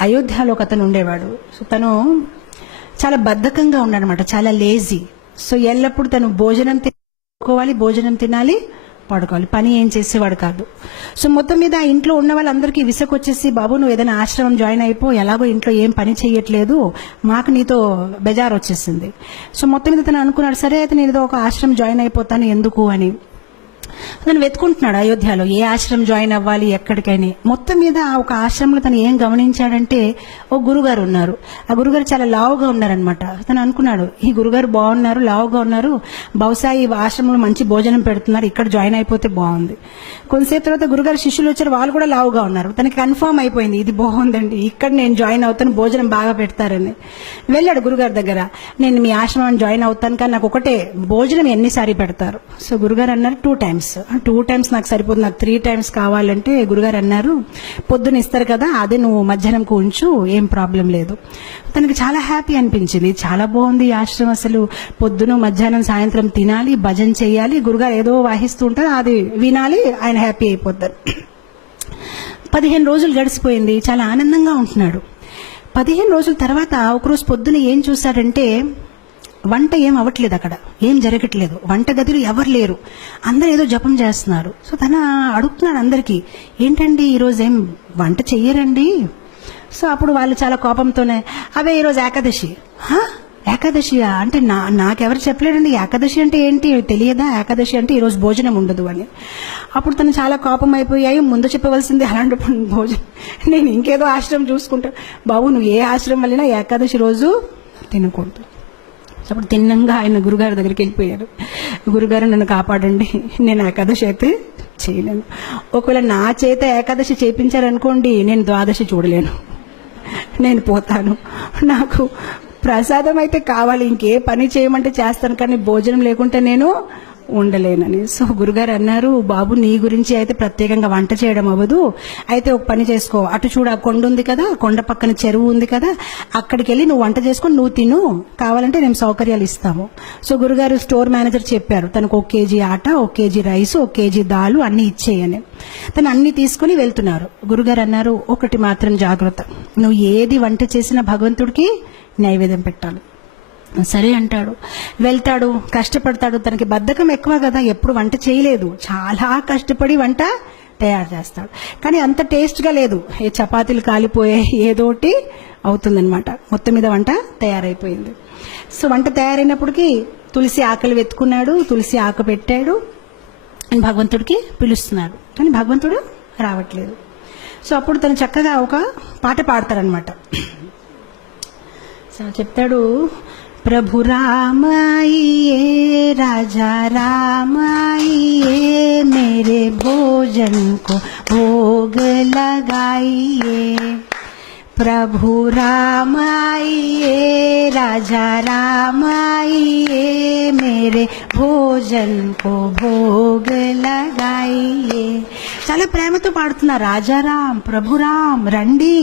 అయోధ్యలో ఒక అతను ఉండేవాడు. సో తను చాలా బద్ధకంగా ఉన్నాడనమాట చాలా లేజీ సో ఎల్లప్పుడూ తను భోజనం తినుకోవాలి భోజనం తినాలి పడుకోవాలి. పని ఏం చేసేవాడు కాదు. సో మొత్తం మీద ఆ ఇంట్లో ఉన్న వాళ్ళందరికీ విసకొచ్చేసి బాబు నువ్వు ఏదైనా ఆశ్రమం జాయిన్ అయిపో ఎలాగో ఇంట్లో ఏం పని చేయట్లేదు మాకు నీతో బెజార్ వచ్చేసింది సో మొత్తం మీద తను అనుకున్నాడు సరే అయితే నేను ఏదో ఒక ఆశ్రమం జాయిన్ అయిపోతాను ఎందుకు? అని. తను వెతుకుంటున్నాడు అయోధ్యలో. ఏ ఆశ్రమం జాయిన్ అవ్వాలి ఎక్కడికైనా. మొత్తం మీద ఆ ఒక ఆశ్రమంలో తను ఏం గమనించాడంటే ఓ గురుగారు ఉన్నారు. ఆ గురుగారు చాలా లావుగా ఉన్నారనమాట తను అనుకున్నాడు ఈ గురుగారు బాగున్నారు లావుగా ఉన్నారు. బహుశా ఈ ఆశ్రమంలో మంచి భోజనం పెడుతున్నారు. ఇక్కడ జాయిన్ అయిపోతే బాగుంది. కొంతసేపు తర్వాత గురుగారు శిష్యులు వచ్చారు. వాళ్ళు కూడా లావుగా ఉన్నారు. తనకి కన్ఫర్మ్ అయిపోయింది ఇది బాగుందండి. ఇక్కడ నేను జాయిన్ అవుతాను భోజనం బాగా పెడతారని. వెళ్ళాడు గురుగారి దగ్గర. నేను మీ ఆశ్రమం జాయిన్ అవుతాను కానీ నాకు ఒకటే భోజనం ఎన్నిసారి పెడతారు? సో గురుగారు అన్నారు టూ టైమ్స్ టూ టైమ్స్ నాకు సరిపోతుంది నాకు త్రీ టైమ్స్ కావాలంటే గురుగారు అన్నారు. పొద్దున ఇస్తారు కదా అదే నువ్వు మధ్యాహ్నంకు ఉంచు ఏం ప్రాబ్లం లేదు. తనకి చాలా హ్యాపీ అనిపించింది. చాలా బాగుంది ఆశ్రమం అసలు. పొద్దున మధ్యాహ్నం సాయంత్రం తినాలి భజన చేయాలి గురుగారు ఏదో వాహిస్తూ ఉంటారు అది వినాలి ఆయన హ్యాపీ అయిపోతారు. పదిహేను రోజులు గడిచిపోయింది. చాలా ఆనందంగా ఉంటున్నాడు. పదిహేను రోజుల తర్వాత ఒకరోజు పొద్దున ఏం చూశాడంటే వంట ఏం అవ్వట్లేదు అక్కడ. ఏం జరగట్లేదు. వంట గదిలో ఎవరు లేరు. అందరు ఏదో జపం చేస్తున్నారు. సో తన అడుగుతున్నాడు అందరికీ ఏంటండి ఈరోజు ఏం వంట చెయ్యరండి? సో అప్పుడు వాళ్ళు చాలా కోపంతోనే అవే ఈరోజు ఏకాదశి. "హా? ఏకాదశియా? అంటే నా నాకెవరు చెప్పలేడండి ఏకాదశి అంటే ఏంటి? తెలియదా? ఏకాదశి అంటే ఈరోజు భోజనం ఉండదు అని. అప్పుడు తను చాలా కోపం అయిపోయాయి ముందు చెప్పవలసింది అలాంటి భోజనం. నేను ఇంకేదో ఆశ్రమం చూసుకుంటా. బాబు నువ్వు ఏ ఆశ్రమం వెళ్ళినా ఏకాదశి రోజు తినకూడదు. అప్పుడు తిన్నంగా ఆయన గురుగారి దగ్గరికి వెళ్ళిపోయారు. గురుగారు నన్ను కాపాడండి. నేను ఏకాదశి అయితే చేయలేను. ఒకవేళ నా చేత ఏకాదశి చేయించారనుకోండి నేను ద్వాదశి చూడలేను. నేను పోతాను. నాకు ప్రసాదం అయితే కావాలి. ఇంకే పని చేయమంటే చేస్తాను కానీ భోజనం లేకుంటే నేను ఉండలేనని. సో గురుగారు అన్నారు బాబు నీ గురించి అయితే ప్రత్యేకంగా వంట చేయడం అవ్వదు. అయితే ఒక పని చేసుకో. అటు చూడ ఆ కొండ ఉంది కదా కొండ పక్కన చెరువు ఉంది కదా అక్కడికి వెళ్ళి నువ్వు వంట చేసుకొని నువ్వు తిను. కావాలంటే మేము సౌకర్యాలు ఇస్తాము సో గురుగారు స్టోర్ మేనేజర్ చెప్పారు తనకు ఒక కేజీ ఆట ఒక కేజీ రైస్ ఒక కేజీ దాలు అన్ని ఇచ్చేయని. తను అన్ని తీసుకుని వెళ్తున్నారు. గురుగారు అన్నారు ఒకటి మాత్రం జాగ్రత్త. నువ్వు ఏది వంట చేసినా భగవంతుడికి నైవేద్యం పెట్టాలి. సరే అంటాడు. వెళ్తాడు కష్టపడతాడు. తనకి బద్ధకం ఎక్కువ కదా ఎప్పుడు వంట చేయలేదు. చాలా కష్టపడి వంట తయారు చేస్తాడు. కానీ అంత టేస్ట్గా లేదు. ఏ చపాతీలు కాలిపోయే ఏదోటి అవుతుందన్నమాట. మొత్తం మీద వంట తయారైపోయింది. సో వంట తయారైనప్పటికీ తులసి ఆకలి వెతుకున్నాడు తులసి ఆకు పెట్టాడు. అని భగవంతుడికి పిలుస్తున్నాడు. కానీ భగవంతుడు రావట్లేదు. సో అప్పుడు తను చక్కగా ఒక పాట పాడతాడనమాట సో చెప్తాడు ప్రభు రామాయియే రాజా రామాయియే मेरे भोजन को भोग लगाइए प्रभु राम आइए राजा राम आइए मेरे భోజన్ కో భోగ్ లగాయియే చాలా ప్రేమతో పాడుతున్నా రాజారాం ప్రభురాం రండి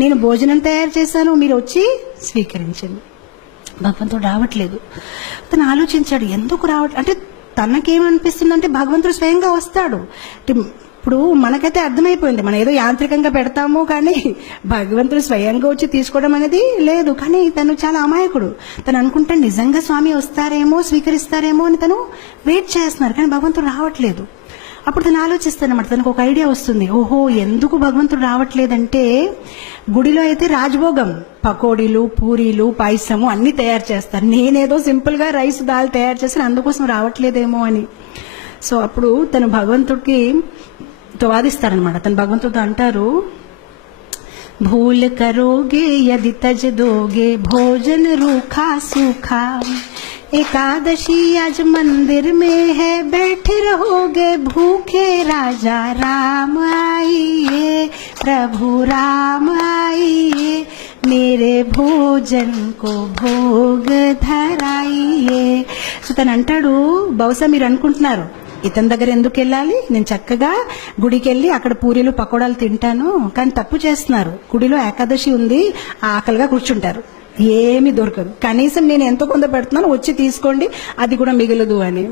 నేను భోజనం తయారు చేశాను మీరు వచ్చి స్వీకరించండి భగవంతుడు రావట్లేదు. తను ఆలోచించాడు ఎందుకు రావట్ అంటే తనకేమనిపిస్తుందంటే భగవంతుడు స్వయంగా వస్తాడు. ఇప్పుడు మనకైతే అర్థమైపోయింది మనం ఏదో యాంత్రికంగా పెడతాము కానీ భగవంతుడు స్వయంగా వచ్చి తీసుకోవడం అనేది లేదు. కానీ తను చాలా అమాయకుడు. తను అనుకుంటాడు నిజంగా స్వామి వస్తారేమో స్వీకరిస్తారేమో అని తను వెయిట్ చేస్తున్నారు. కానీ భగవంతుడు రావట్లేదు. అప్పుడు తను ఆలోచిస్తానమాట తనకు ఒక ఐడియా వస్తుంది. ఓహో ఎందుకు భగవంతుడు రావట్లేదంటే గుడిలో అయితే రాజభోగం. పకోడీలు పూరీలు పాయసము అన్నీ తయారు చేస్తారు. నేనేదో సింపుల్గా రైస్ దాల్ తయారు చేసిన అందుకోసం రావట్లేదేమో అని. సో అప్పుడు తను భగవంతుడికి వాదిస్తారనమాట తను భగవంతుడు అంటారు భూల్ కరోగే యది తజ దోగే భోజన రూఖా సూఖా ఏకాదశి అజ్ మందిర్ మే రాజా రామాయే ప్రభు రామాయే మేరే భోజన్ కో భోగ ధరాయే సో తను అంటాడు బహుశా మీరు అనుకుంటున్నారు ఇతని దగ్గర ఎందుకు వెళ్ళాలి? నేను చక్కగా గుడికి వెళ్ళి అక్కడ పూరీలు పకోడాలు తింటాను కానీ తప్పు చేస్తున్నారు. గుడిలో ఏకాదశి ఉంది ఆకలిగా కూర్చుంటారు. ఏమీ దొరకదు. కనీసం నేను ఎంతో కొంత పెడుతున్నాను వచ్చి తీసుకోండి అది కూడా మిగలదు అని.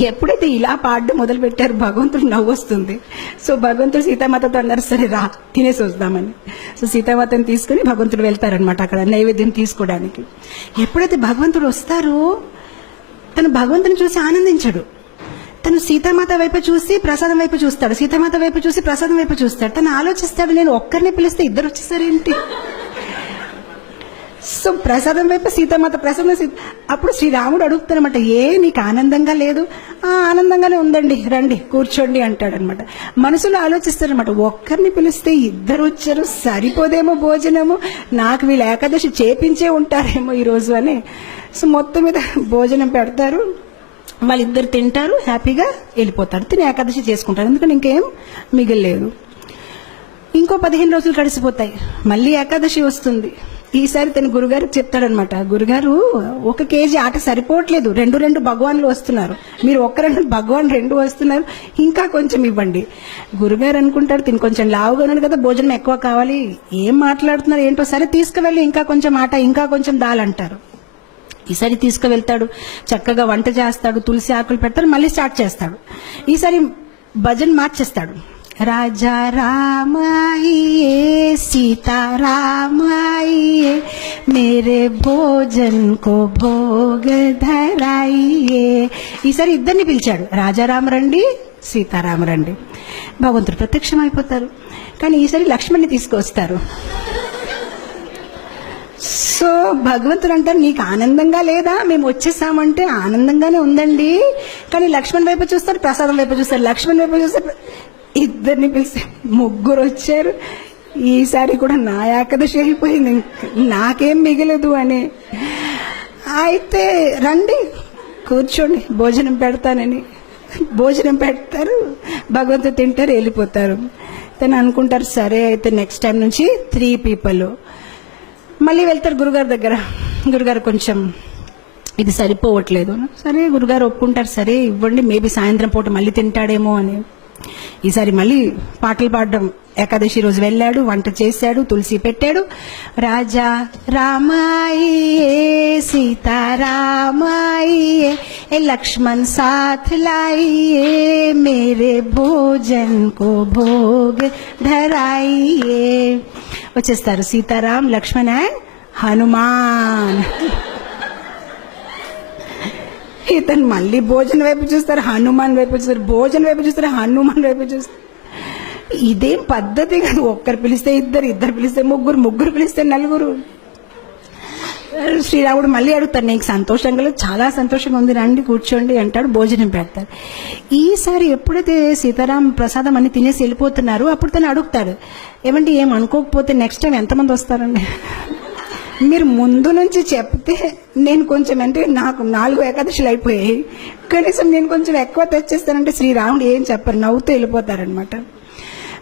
ఎప్పుడైతే ఇలా పాడడం మొదలు పెట్టారు భగవంతుడు నవ్వు వస్తుంది. సో భగవంతుడు సీతామాతతో అన్నారు సరే రా తినేసి వద్దామని సో సీతామాతని తీసుకుని భగవంతుడు వెళ్తారనమాట అక్కడ నైవేద్యం తీసుకోవడానికి. ఎప్పుడైతే భగవంతుడు వస్తారో తను భగవంతుని చూసి ఆనందించడు. తను సీతామాత వైపు చూసి ప్రసాదం వైపు చూస్తాడు. సీతామాత వైపు చూసి ప్రసాదం వైపు చూస్తాడు. తను ఆలోచిస్తాడు నేను ఒక్కరిని పిలిస్తే ఇద్దరు వచ్చేసారేంటి? సో ప్రసాదం వైపు సీతామాత ప్రసాదం సీ అప్పుడు శ్రీరాముడు అడుగుతానమాట ఏ నీకు ఆనందంగా లేదు? ఆనందంగానే ఉందండి రండి కూర్చోండి అంటాడనమాట మనసులో ఆలోచిస్తారనమాట ఒక్కరిని పిలిస్తే ఇద్దరు వచ్చారు సరిపోదేమో భోజనము నాకు వీళ్ళు ఏకాదశి చేపించే ఉంటారేమో ఈరోజు అని. సో మొత్తం మీద భోజనం పెడతారు వాళ్ళిద్దరు తింటారు హ్యాపీగా వెళ్ళిపోతారు తిని ఏకాదశి చేసుకుంటారు ఎందుకంటే ఇంకేం మిగిలేదు ఇంకో పదిహేను రోజులు గడిచిపోతాయి మళ్ళీ ఏకాదశి వస్తుంది. ఈసారి తన గురుగారికి చెప్తాడనమాట గురుగారు ఒక కేజీ ఆట సరిపోవట్లేదు రెండు రెండు భగవాన్లు వస్తున్నారు. మీరు ఒక్క రెండు భగవాన్ రెండు వస్తున్నారు ఇంకా కొంచెం ఇవ్వండి. గురుగారు అనుకుంటారు తిని కొంచెం లావుగా ఉన్నాడు కదా భోజనం ఎక్కువ కావాలి. ఏం మాట్లాడుతున్నారు ఏంటో సరే తీసుకువెళ్ళి ఇంకా కొంచెం ఆట ఇంకా కొంచెం దాలంటారు ఈసారి తీసుకువెళ్తాడు చక్కగా వంట చేస్తాడు తులసి ఆకులు పెడతాడు మళ్ళీ స్టార్ట్ చేస్తాడు. ఈసారి భజన్ మార్చేస్తాడు. రాజా రామాయే సీతా రామాయియే మేరే భోజన్ కో భోగ ధరాయే ఈసారి ఇద్దరిని పిలిచాడు. రాజారామ రండి సీతారామ రండి. భగవంతుడు ప్రత్యక్షం అయిపోతారు కానీ ఈసారి లక్ష్మణ్ని తీసుకొస్తారు. సో భగవంతుడు అంటారు నీకు ఆనందంగా లేదా? మేము వచ్చేసామంటే ఆనందంగానే ఉందండి. కానీ లక్ష్మణ్ వైపు చూస్తారు ప్రసాదం వైపు చూస్తారు. లక్ష్మణ్ వైపు చూస్తారు ఇద్దరిని పిలిచి ముగ్గురు వచ్చారు ఈసారి కూడా నా ఏకదశి అయిపోయింది. నాకేం మిగలదు అని. అయితే రండి కూర్చోండి భోజనం పెడతానని. భోజనం పెడతారు భగవంతుడు తింటారు వెళ్ళిపోతారు. తను అనుకుంటారు సరే అయితే నెక్స్ట్ టైం నుంచి త్రీ పీపుల్ మళ్ళీ వెళ్తారు గురుగారి దగ్గర. గురుగారు కొంచెం ఇది సరిపోవట్లేదు. సరే గురుగారు ఒప్పుకుంటారు సరే ఇవ్వండి మేబీ సాయంత్రం పూట మళ్ళీ తింటాడేమో అని. ఈసారి మళ్ళీ పాటలు పాడడం ఏకాదశి రోజు వెళ్ళాడు వంట చేశాడు తులసి పెట్టాడు. రాజా రామాయే సీతారామాయే లక్ష్మణ్ సాథ్ లాయే మేరే భోజన్ కో భోగ ధరాయే. వచ్చేస్తారు సీతారాం లక్ష్మణ్ అండ్ హనుమాన్. ఇతను మళ్ళీ భోజనం వైపు చూస్తారు హనుమాన్ వైపు చూస్తారు భోజనం వైపు చూస్తారు హనుమాన్ వైపు చూస్తారు. ఇదేం పద్ధతి కాదు. ఒక్కరు పిలిస్తే ఇద్దరు ఇద్దరు పిలిస్తే ముగ్గురు ముగ్గురు పిలిస్తే నలుగురు. శ్రీరాముడు మళ్ళీ అడుగుతారు నీకు సంతోషంగా చాలా సంతోషంగా ఉంది. రండి కూర్చోండి అంటాడు భోజనం పెడతారు ఈసారి ఎప్పుడైతే సీతారాం ప్రసాదం అన్ని తినేసి వెళ్ళిపోతున్నారు అప్పుడు తను అడుగుతాడు ఏమంటే ఏం అనుకోకపోతే నెక్స్ట్ టైం ఎంతమంది వస్తారండి? మీరు ముందు నుంచి చెప్తే నేను కొంచెం అంటే నాకు నాలుగు ఏకాదశులు అయిపోయాయి. కనీసం నేను కొంచెం ఎక్కువ తెచ్చేస్తానంటే శ్రీరాముడు ఏం చెప్పరు నవ్వుతూ వెళ్ళిపోతారనమాట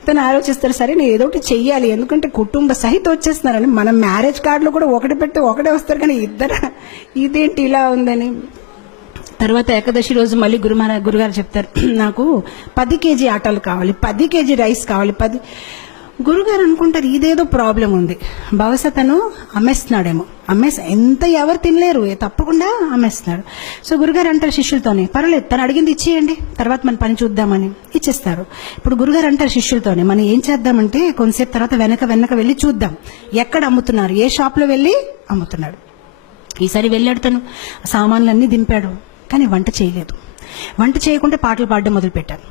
తను ఆలోచిస్తారు సరే నేను ఏదో ఒకటి చెయ్యాలి ఎందుకంటే కుటుంబ సహిత వచ్చేస్తున్నారని మన మ్యారేజ్ కార్డులో కూడా ఒకటి పెడితే ఒకటే వస్తారు కానీ ఇద్దరు. ఇదేంటి ఇలా ఉందని. తర్వాత ఏకాదశి రోజు మళ్ళీ గురుమార గురుగారు చెప్తారు నాకు పది కేజీ ఆటలు కావాలి పది కేజీ రైస్ కావాలి పది గురుగారు అనుకుంటారు ఇదేదో ప్రాబ్లం ఉంది. భవసతను తను అమ్మేస్తున్నాడేమో. అమ్మేసి ఎంత ఎవరు తినలేరు. తప్పకుండా అమ్మేస్తున్నాడు. సో గురుగారు అంటారు శిష్యులతోనే పర్వాలేదు తను అడిగింది ఇచ్చేయండి. తర్వాత మన పని చూద్దామని ఇచ్చేస్తారు. ఇప్పుడు గురుగారు అంటారు శిష్యులతోనే మనం ఏం చేద్దామంటే కొంతసేపు తర్వాత వెనక వెనక వెళ్ళి చూద్దాం. ఎక్కడ అమ్ముతున్నారు? ఏ షాప్లో వెళ్ళి అమ్ముతున్నాడు? ఈసారి వెళ్ళాడు తను. సామాన్లన్నీ దింపాడు. కానీ వంట చేయలేదు. వంట చేయకుండా పాటలు పాడడం మొదలుపెట్టాను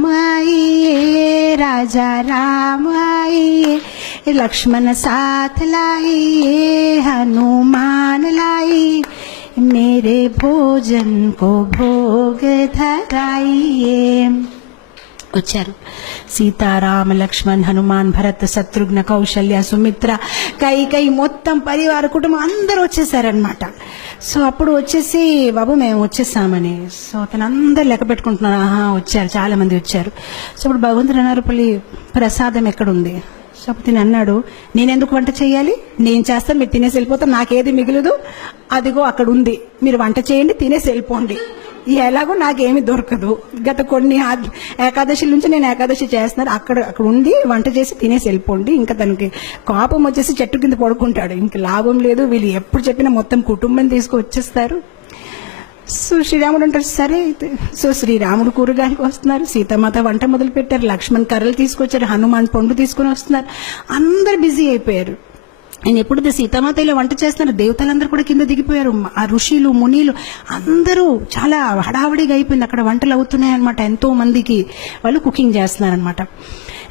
సీతారామయ్యే రాజా రామయ్యే లక్ష్మణ సాథలాయే హనుమాన్ లాయి మేరే भोजन को भोग धराइए వచ్చారు. సీతారామ లక్ష్మణ్ హనుమాన్ భరత్ శత్రుఘ్న కౌశల్య సుమిత్ర కై కై మొత్తం పరివార కుటుంబం అందరూ వచ్చేసారనమాట సో అప్పుడు వచ్చేసి బాబు మేము వచ్చేసామని సో అతను అందరు లెక్క పెట్టుకుంటున్నారు. ఆహా వచ్చారు చాలా మంది వచ్చారు. సో ఇప్పుడు భగవంతుడు అన్నారు పల్లి ప్రసాదం ఎక్కడుంది? సో అప్పుడు తిని అన్నాడు నేనెందుకు వంట చేయాలి? నేను చేస్తాను మీరు తినేసి వెళ్ళిపోతాను నాకేది మిగలదు. అదిగో అక్కడ ఉంది మీరు వంట చేయండి తినేసి వెళ్ళిపోండి. ఎలాగో నాకేమి దొరకదు. గత కొన్ని ఆ- ఏకాదశి నుంచి నేను ఏకాదశి చేస్తున్నాను అక్కడ అక్కడ ఉండి వంట చేసి తినేసి వెళ్ళిపోండి. ఇంకా తనకి కోపం వచ్చేసి చెట్టు కింద పడుకుంటాడు. ఇంకా లాభం లేదు. వీళ్ళు ఎప్పుడు చెప్పినా మొత్తం కుటుంబం తీసుకు వచ్చేస్తారు సో శ్రీరాముడు అంటారు సరే అయితే. సో శ్రీరాముడు కూరగాయలకు వస్తున్నారు. సీతామాత వంట మొదలు పెట్టారు లక్ష్మణ్ కర్రలు తీసుకొచ్చారు. హనుమాన్ పండు తీసుకుని వస్తున్నారు. అందరు బిజీ అయిపోయారు. ఆయన ఎప్పుడైతే సీతామాత ఇలా వంట చేస్తున్నారు దేవతలందరూ కూడా కింద దిగిపోయారు. ఆ ఋషులు మునీలు అందరూ చాలా హడావడిగా అయిపోయింది. అక్కడ వంటలు అవుతున్నాయి అనమాట ఎంతో మందికి. వాళ్ళు కుకింగ్ చేస్తున్నారనమాట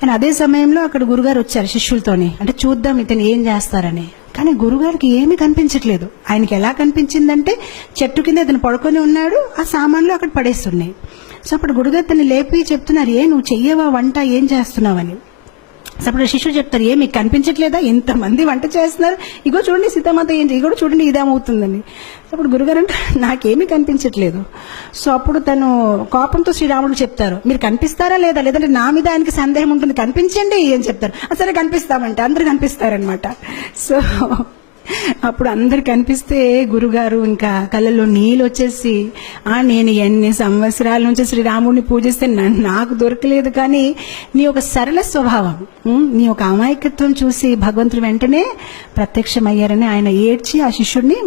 అండ్ అదే సమయంలో అక్కడ గురుగారు వచ్చారు శిష్యులతోని. అంటే చూద్దాం ఇతను ఏం చేస్తారని. కానీ గురుగారికి ఏమీ కనిపించట్లేదు. ఆయనకి ఎలా కనిపించిందంటే చెట్టు కింద ఇతను పడుకొని ఉన్నాడు ఆ సామాన్లు అక్కడ పడేస్తున్నాయి. సో అప్పుడు గురుగారు తను లేపి చెప్తున్నారు ఏ నువ్వు చెయ్యవా వంట? ఏం చేస్తున్నావని? అప్పుడు శిష్యుడు చెప్తారు ఏ మీకు కనిపించట్లేదా? ఇంతమంది వంట చేస్తున్నారు? ఇగో చూడండి సీతామాత ఏంటి? ఇగో చూడండి ఇదేమవుతుందని. అప్పుడు గురుగారు అంటే నాకేమీ కనిపించట్లేదు. సో అప్పుడు తను కోపంతో శ్రీరాముడు చెప్తారు మీరు కనిపిస్తారా లేదా? లేదంటే నా మీద ఆయనకి సందేహం ఉంటుంది? కనిపించండి అని చెప్తారు. సరే కనిపిస్తామంటే అందరు కనిపిస్తారనమాట సో అప్పుడు అందరు కనిపిస్తే గురుగారు ఇంకా కళ్ళల్లో నీళ్ళు వచ్చేసి ఆ నేను ఎన్ని సంవత్సరాల నుంచి శ్రీరాముడిని పూజిస్తే నన్ను నాకు దొరకలేదు కానీ నీ ఒక సరళ స్వభావం నీ ఒక అమాయకత్వం చూసి భగవంతుడు వెంటనే ప్రత్యక్షమయ్యారని ఆయన ఏడ్చి ఆ శిష్యుడిని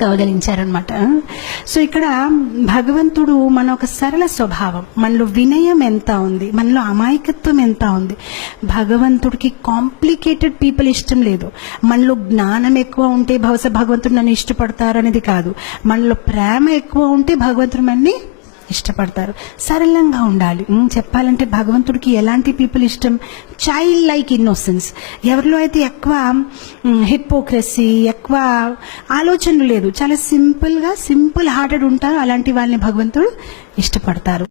కవగలించారనమాట సో ఇక్కడ భగవంతుడు మన ఒక సరళ స్వభావం. మనలో వినయం ఎంత ఉంది? మనలో అమాయకత్వం ఎంత ఉంది? భగవంతుడికి కాంప్లికేటెడ్ పీపుల్ ఇష్టం లేదు. మనలో జ్ఞానం ఎక్కువ ఉంటే బహుశా భగవంతుడు నన్ను ఇష్టపడతారు అనేది కాదు. మనలో ప్రేమ ఎక్కువ ఉంటే భగవంతుడు మన్ని ఇష్టపడతారు. సరళంగా ఉండాలి. చెప్పాలంటే భగవంతుడికి ఎలాంటి పీపుల్ ఇష్టం? చైల్డ్ లైక్ ఇన్నోసెన్స్ ఎవరిలో అయితే ఎక్కువ హిపోక్రసీ ఎక్కువ ఆలోచనలు లేదు. చాలా సింపుల్గా సింపుల్ హార్టెడ్ ఉంటారు. అలాంటి వాళ్ళని భగవంతుడు ఇష్టపడతారు.